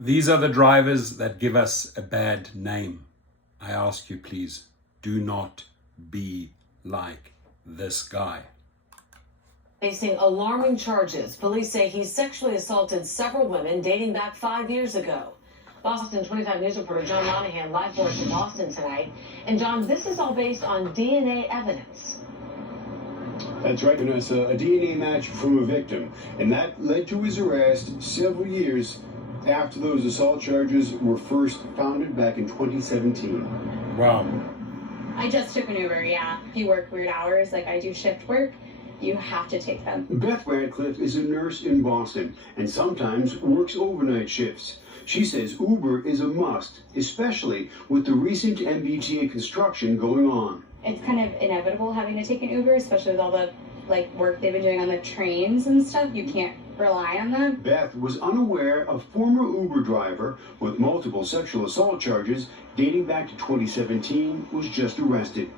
These are the drivers that give us a bad name. I ask you, please, do not be like this guy. Facing alarming charges. Police say he sexually assaulted several women dating back 5 years ago. Boston 25 News reporter John Monahan live for us in Boston tonight. And John, this is all based on DNA evidence. That's right, Vanessa. A DNA match from a victim. And that led to his arrest several years after those assault charges were first founded back in 2017. Wow. I just took an Uber, yeah. If you work weird hours, like I do shift work, you have to take them. Beth Radcliffe is a nurse in Boston and sometimes works overnight shifts. She says Uber is a must, especially with the recent MBTA construction going on. It's kind of inevitable having to take an Uber, especially with all the work they've been doing on the trains and stuff. You can't rely on them. Beth was unaware a former Uber driver with multiple sexual assault charges dating back to 2017 was just arrested.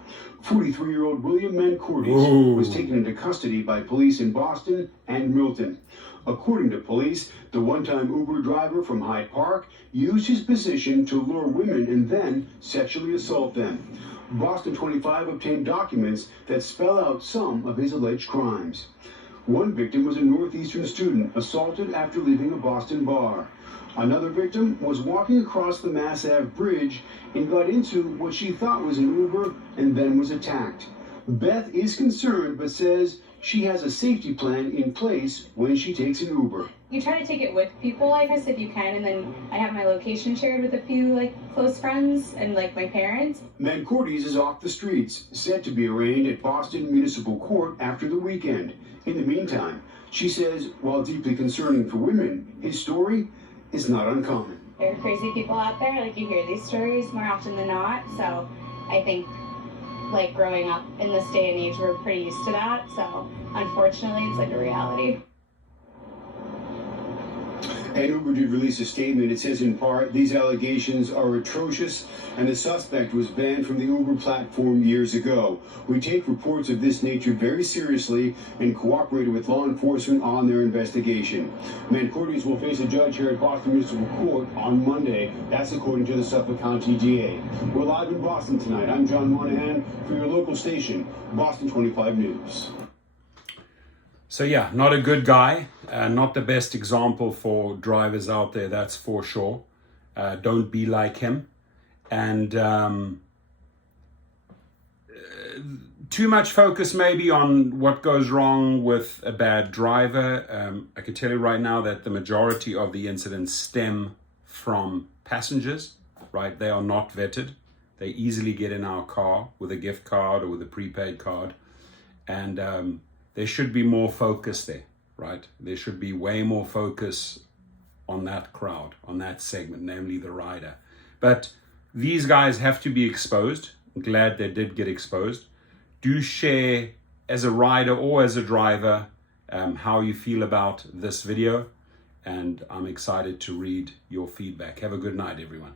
43-year-old William Mancordes was taken into custody by police in Boston and Milton. According to police, the one-time Uber driver from Hyde Park used his position to lure women and then sexually assault them. Boston 25 obtained documents that spell out some of his alleged crimes. One victim was a Northeastern student assaulted after leaving a Boston bar. Another victim was walking across the Mass Ave bridge and got into what she thought was an Uber and then was attacked. Beth is concerned but says she has a safety plan in place when she takes an Uber. You try to take it with people, I guess, if you can, and then I have my location shared with a few close friends and my parents. Mancordes is off the streets, set to be arraigned at Boston Municipal Court after the weekend. In the meantime, she says, while deeply concerning for women, his story is not uncommon. There are crazy people out there, you hear these stories more often than not, so I think growing up in this day and age, we're pretty used to that, so unfortunately it's a reality. And Uber did release a statement. It says in part, these allegations are atrocious and the suspect was banned from the Uber platform years ago. We take reports of this nature very seriously and cooperated with law enforcement on their investigation. Mancordes will face a judge here at Boston Municipal Court on Monday. That's according to the Suffolk County DA. We're live in Boston tonight. I'm John Monahan for your local station, Boston 25 News. So yeah, not a good guy, not the best example for drivers out there, that's for sure. Don't be like him. And too much focus maybe on what goes wrong with a bad driver. I can tell you right now that the majority of the incidents stem from passengers, right? They are not vetted. They easily get in our car with a gift card or with a prepaid card. And there should be more focus there, right? There should be way more focus on that crowd, on that segment, namely the rider. But these guys have to be exposed. I'm glad they did get exposed. Do share as a rider or as a driver how you feel about this video. And I'm excited to read your feedback. Have a good night, everyone.